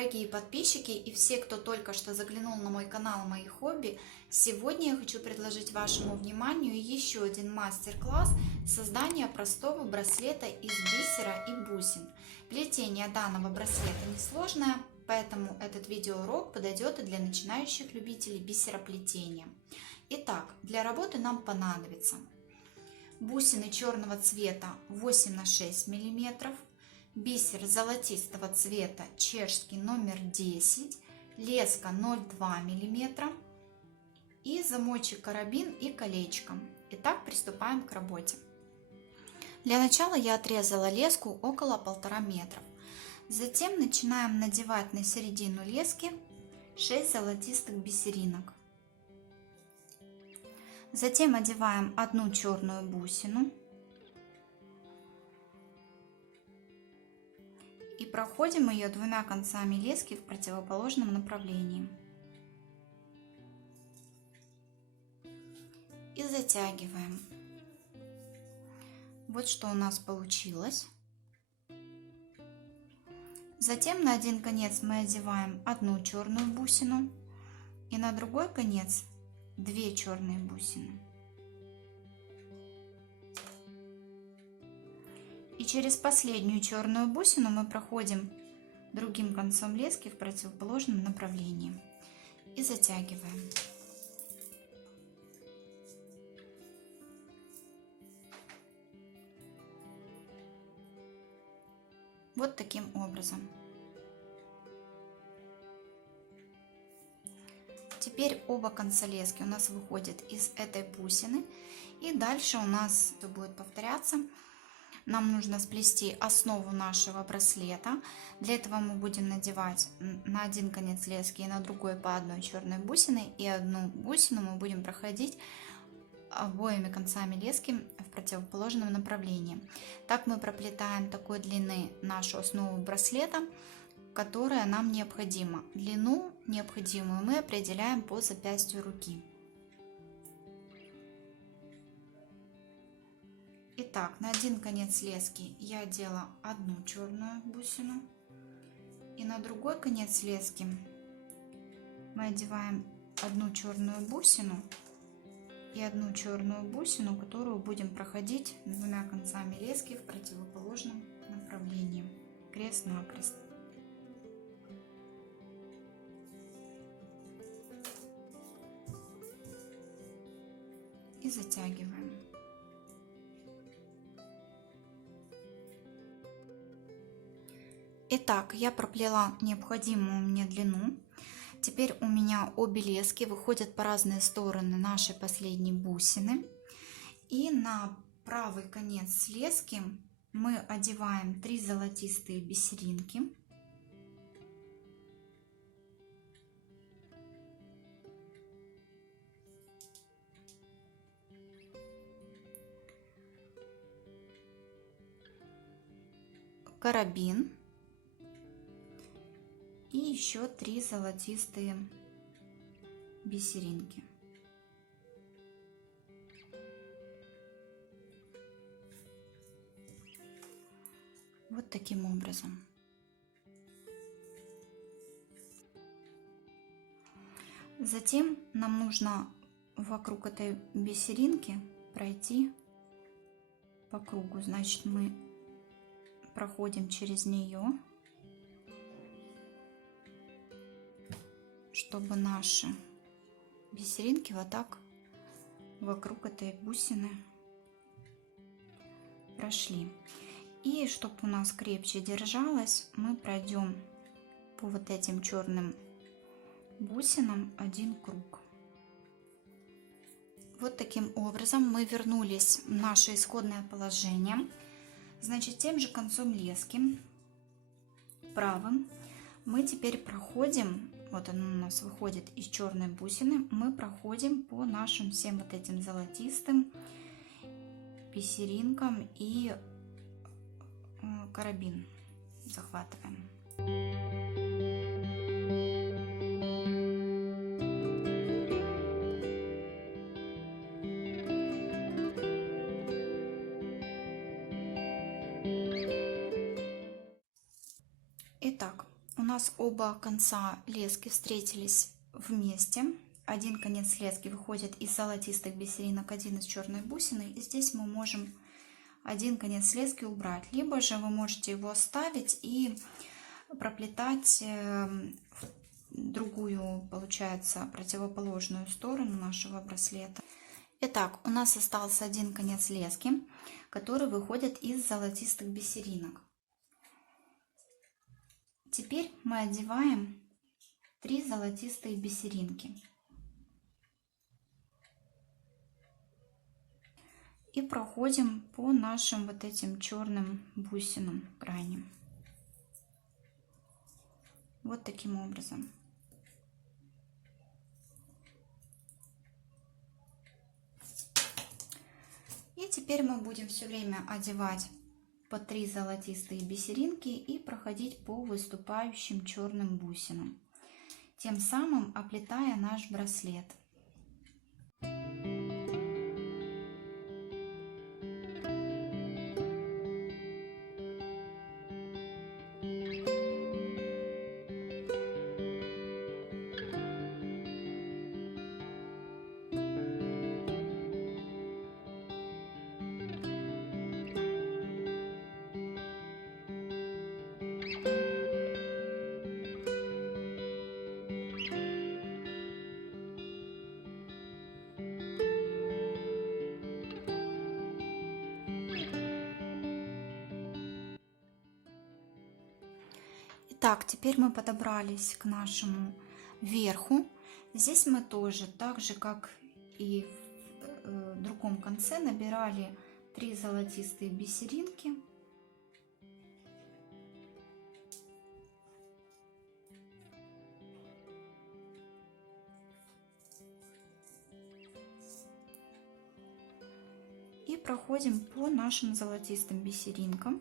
дорогие подписчики и все, кто только что заглянул на мой канал «Мои хобби», сегодня я хочу предложить вашему вниманию еще один мастер-класс создания простого браслета из бисера и бусин. Плетение данного браслета несложное, поэтому этот видеоурок подойдет и для начинающих любителей бисероплетения. Итак, для работы нам понадобится бусины черного цвета 8 на 6 мм, бисер золотистого цвета чешский номер 10, леска 0,2 мм и замочек карабин и колечко. Итак, приступаем к работе. Для начала я отрезала леску около 1,5 метра. Затем начинаем надевать на середину лески 6 золотистых бисеринок. Затем одеваем одну черную бусину и проходим ее двумя концами лески в противоположном направлении. И затягиваем. Вот что у нас получилось. Затем на один конец мы одеваем одну черную бусину и на другой конец 2 черные бусины. И через последнюю черную бусину мы проходим другим концом лески в противоположном направлении и затягиваем. Вот таким образом. Теперь оба конца лески у нас выходят из этой бусины, и дальше у нас это будет повторяться. Нам нужно сплести основу нашего браслета. Для этого мы будем надевать на один конец лески и на другой по одной черной бусине, и одну бусину мы будем проходить обоими концами лески в противоположном направлении. Так мы проплетаем такой длины нашу основу браслета, которая нам необходима. Длину необходимую мы определяем по запястью руки. Итак, на один конец лески я одела одну черную бусину, и на другой конец лески мы одеваем одну черную бусину и одну черную бусину, которую будем проходить двумя концами лески в противоположном направлении, крест-накрест. И затягиваем. Итак, я проплела необходимую мне длину. Теперь у меня обе лески выходят по разные стороны нашей последней бусины. И на правый конец лески мы одеваем 3 золотистые бисеринки. Карабин. И еще 3 золотистые бисеринки. Вот таким образом. Затем нам нужно вокруг этой бисеринки пройти по кругу. Значит, мы проходим через нее, чтобы наши бисеринки вот так вокруг этой бусины прошли. И чтобы у нас крепче держалось, мы пройдем по вот этим черным бусинам один круг. Вот таким образом мы вернулись в наше исходное положение. Значит, тем же концом лески, правым, мы теперь проходим. Вот оно у нас выходит из черной бусины. Мы проходим по нашим всем вот этим золотистым бисеринкам и карабин захватываем. нас оба конца лески встретились вместе. Один конец лески выходит из золотистых бисеринок, один из черной бусины. И здесь мы можем один конец лески убрать. Либо же вы можете его оставить и проплетать в другую, получается, противоположную сторону нашего браслета. Итак, у нас остался один конец лески, который выходит из золотистых бисеринок. Теперь мы одеваем 3 золотистые бисеринки и проходим по нашим вот этим черным бусинам крайним. Вот таким образом. И теперь мы будем все время одевать по 3 золотистые бисеринки и проходить по выступающим черным бусинам, тем самым оплетая наш браслет. Итак, теперь мы подобрались к нашему верху. Здесь мы тоже, так же как и в другом конце, набирали 3 золотистые бисеринки. И проходим по нашим золотистым бисеринкам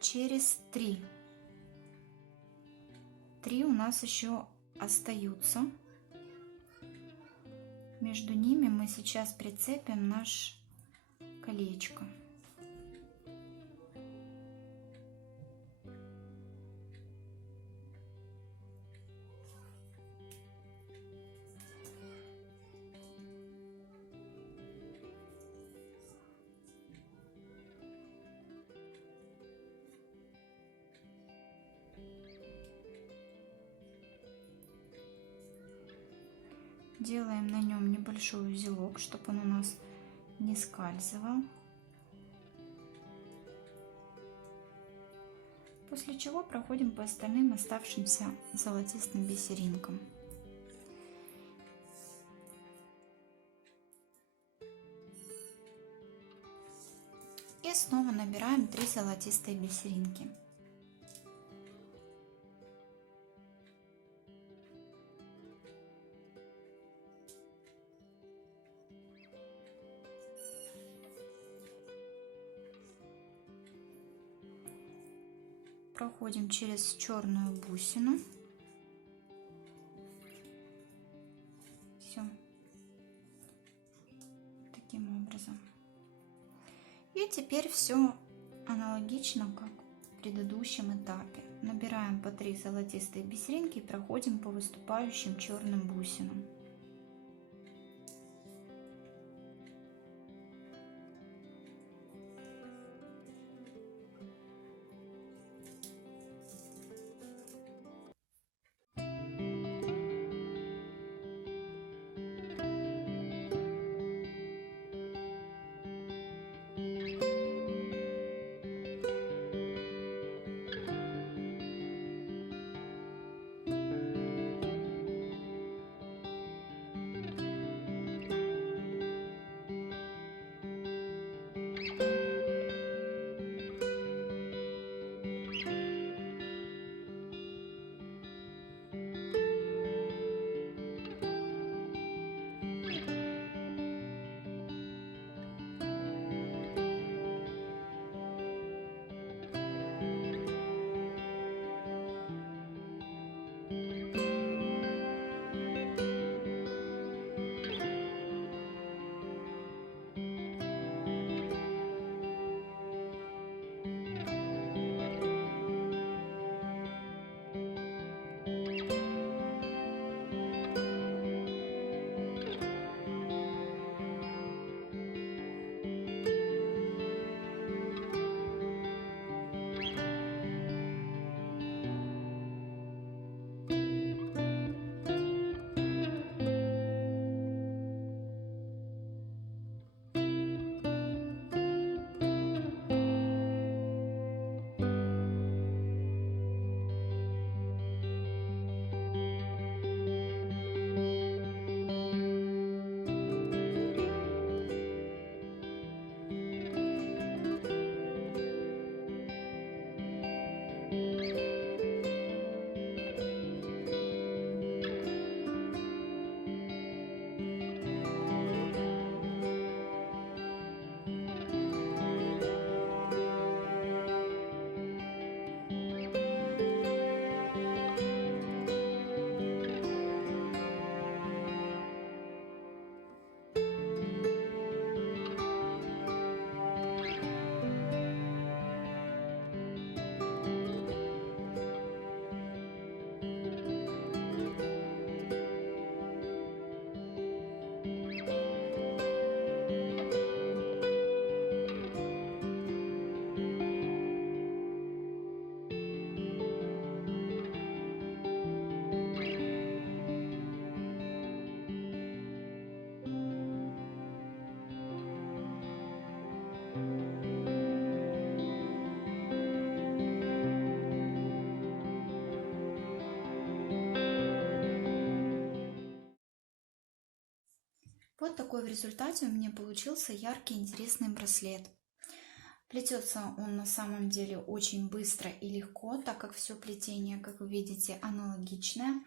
через 3. 3 у нас еще остаются. Между ними мы сейчас прицепим наше колечко. Делаем на нем небольшой узелок, чтобы он у нас не скальзывал. После чего проходим по остальным оставшимся золотистым бисеринкам. И снова набираем 3 золотистые бисеринки. Проходим через черную бусину. Все. Таким образом. И теперь все аналогично, как в предыдущем этапе. Набираем по 3 золотистые бисеринки и проходим по выступающим черным бусинам. Вот такой в результате у меня получился яркий интересный браслет. Плетется он на самом деле очень быстро и легко, так как все плетение, как вы видите, аналогичное.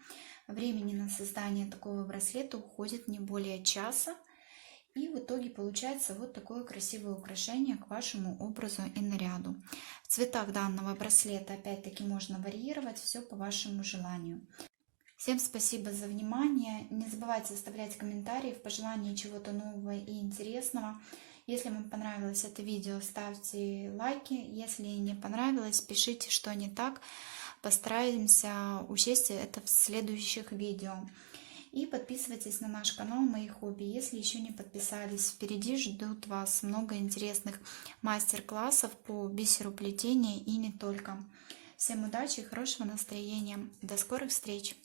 Времени на создание такого браслета уходит не более часа. И в итоге получается вот такое красивое украшение к вашему образу и наряду. В цветах данного браслета опять-таки можно варьировать, все по вашему желанию. Всем спасибо за внимание. Не забывайте оставлять комментарии в пожелании чего-то нового и интересного. Если вам понравилось это видео, ставьте лайки. Если не понравилось, пишите, что не так. Постараемся учесть это в следующих видео. И подписывайтесь на наш канал «Мои хобби», если еще не подписались. Впереди ждут вас много интересных мастер-классов по бисеру плетения и не только. Всем удачи и хорошего настроения. До скорых встреч!